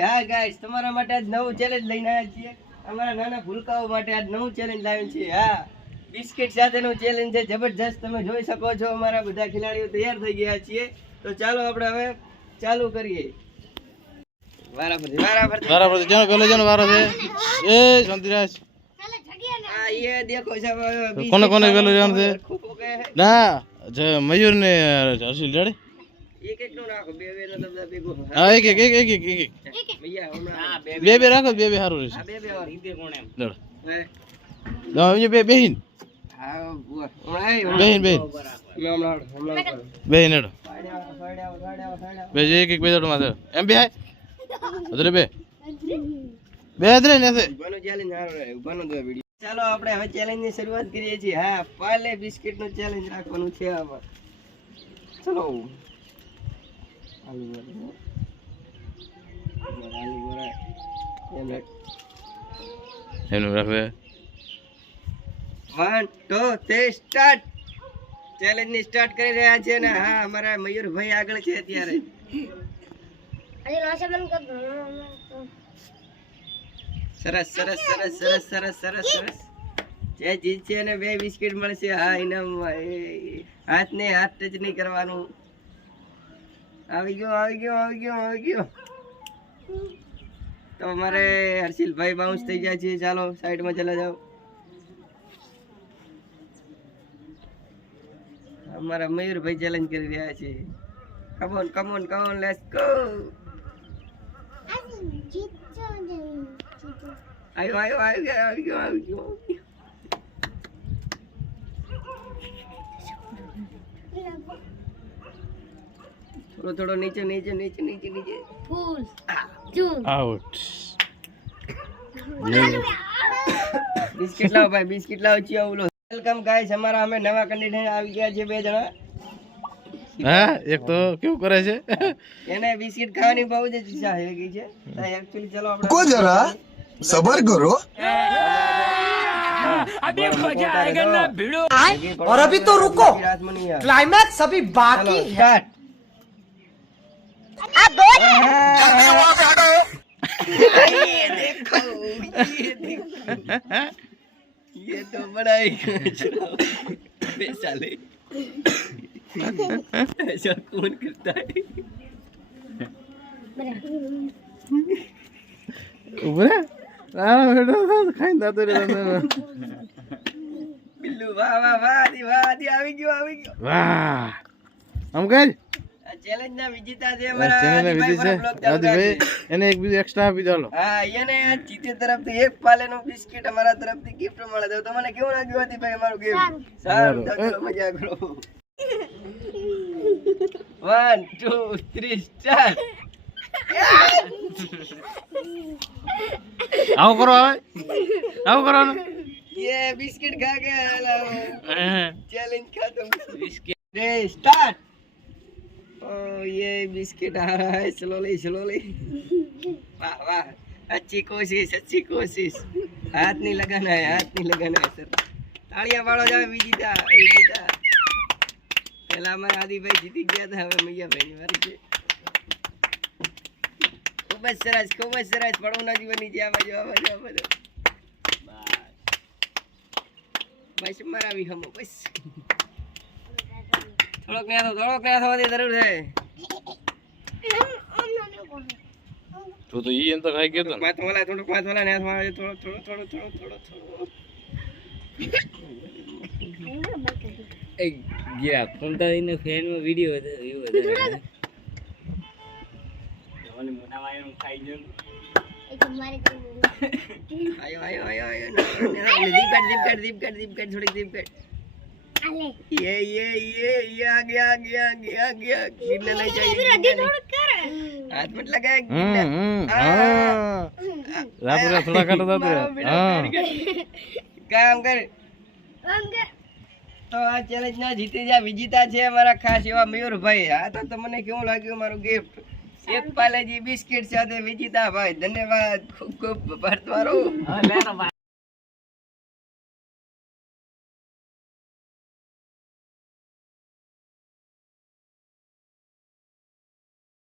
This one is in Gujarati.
હા ગાઈસ તમારા માટે આજ નવું ચેલેન્જ અમારા માટે જબરજસ્ત તમે જોઈ શકો છો અમારા બધા ખેલાડીઓ તૈયાર થઈ ગયા છીએ. તો ચાલો આપણે હવે ચાલુ કરીએ. વારાફરતી વારાફરતી. દેખો સાહેબ કોને કોને પહેલો જવાનું છે? ના મયુર ને હર્ષિલ જાડી એક એક નું નાખો બે બે નો હા એક એક એક એક એક એક. એક ભૈયા હમણાં બે બે રાખો બે બે સારું રહેશે. બે બે વાર ઈદે કોણ એમ? લડ ના અહીંયા બે બેહીન. બેહીન. બે જે એક એક બે દોડ એમ બે? અદરે બે. બે અદરે ને દો. ચાલો આપણે હવે ચેલેન્જની શરૂઆત કરીએ છીએ. હા પાલે બિસ્કિટનું ચેલેન્જ રાખવાનું છે આમાં. ચલો. આલુ બોરા. આલુ રાખ. એનું રાખે વન ટુ થ્રી સ્ટાર્ટ ચેલેન્જની સ્ટાર્ટ કરી રહ્યા છે ને હા અમારા મયુરભાઈ આગળ છે અત્યારે. સરસ સરસ સરસ સરસ સરસ સરસ સરસ. જે જીતશે એને બે બિસ્કિટ મળશે. હા ઇનામ એ હાથ ને હાથ ટચ નહીં કરવાનું. આવી ગયો આવી ગયો આવી ગયો આવી ગયો. તો અમારે હર્ષિલભાઈ બાઉન્સ થઈ ગયા છે ચાલો સાઈડમાં ચલા જાઓ. અમારા મયુરભાઈ ચેલેન્જ કરી રહ્યા છે. Come on come on come on let's go આવ્યો આવ્યો આવી ગયો આવી ગયો આવી ગયો થોડો થોડો નીચે નીચે નીચે નીચે નીચે આઉટ બિસ્કિટ લાવો ભાઈ બિસ્કિટ લાવો ચિયા ઉલો વેલકમ ગાઈસ અમારા અમે નવા કેન્ડિડેટ આવી ગયા છે બે જણા હા એક તો કેવું કરે છે એને બિસ્કિટ ખાવાની બહુ જ ઈચ્છા થઈ ગઈ છે એકચ્યુઅલી ચલો આપણે को जरा सबर करो अभी मजा आएगा ना भिड़ो और अभी तो रुको क्लाइमैक्स क्लाइमैक्स अभी बाकी स्टार्ट ये देखो ये देखो ये तो बड़ा ही चलो साले ऐसा कौन करता है ઉભરે ના બેટો ખાઈ દાતો રે તમે બિલ્લુ વાહ વાહ વાહ દી વાહ દી આવી ગયો આવી ગયો વાહ આમ કર આ ચેલેન્જ ના વિજેતા છે અમારા ચેનલ આદિભાઈ વિધિ છે વાળો બ્લોગ ચાલુ આદિભાઈ રાખી. એને એક બીજું એક્સ્ટ્રા આપી ચાલો હા એને આ જીતે તરફથી એક પાલેનું બિસ્કિટ અમારા તરફથી ગિફ્ટ મળે તો તમને કેવું લાગ્યું હતી ભાઈ અમારું ગિફ્ટ સારું તો ચલો મજા કરો વન ટુ થ્રી સ્ટાર્ટ આવું કરો હવે આવું કરો ને ये बिस्किट खा के चैलेंज खत्म बिस्किट स्टार्ट ओ ये बिस्किट आ रहा है स्लोली स्लोली वाह वाह अच्छी कोशिश अच्छी कोशिश हाथ नहीं लगाना है हाथ नहीं लगाना है सर तालियां पाड़ो जाओ विजिता विजिता पहला हमारा आदिभाई जीती गया था હવે મૈયાભાઈ ની વારી છે ખૂબ જ સરસ ખૂબ જ સરસ પડોના જીવન નીચે આ બાજુ આ બાજુ આ બાજુ બસ મરાવી હમો બસ થોડોક ને થોડોક ન્યા થવાની જરૂર છે તું તો ઈ એમ તો ખાઈ ગયો તો માથ વાલા થોડોક માથ વાલા ને થવા આવે થોડો થોડો થોડો થોડો થોડો એ ગયા ફોનતા ફેનમાં વીડિયો હતો આયો આયો આયો આયો દીપ કાઢ દીપ કાઢ દીપ કાઢ દીપ કાઢ થોડીક દીપ કાઢ ये ये ये ये आ गया आ गया आ गया आ गया गिरने नहीं चाहिए हाथ मत लगा હમ હમ હા રાત્રે થોડા કાઢો દાતો હા કામ કર તો આ ચેલેન્જ ના જીતી જા વિજેતા છે અમારા ખાસ એવા મયુરભાઈ આ તો તમને કેવું લાગ્યું મારું ગિફ્ટ એક પાલેજી બિસ્કિટ સાથે વિજેતા ભાઈ ધન્યવાદ ખૂબ ખૂબ આભાર તમારો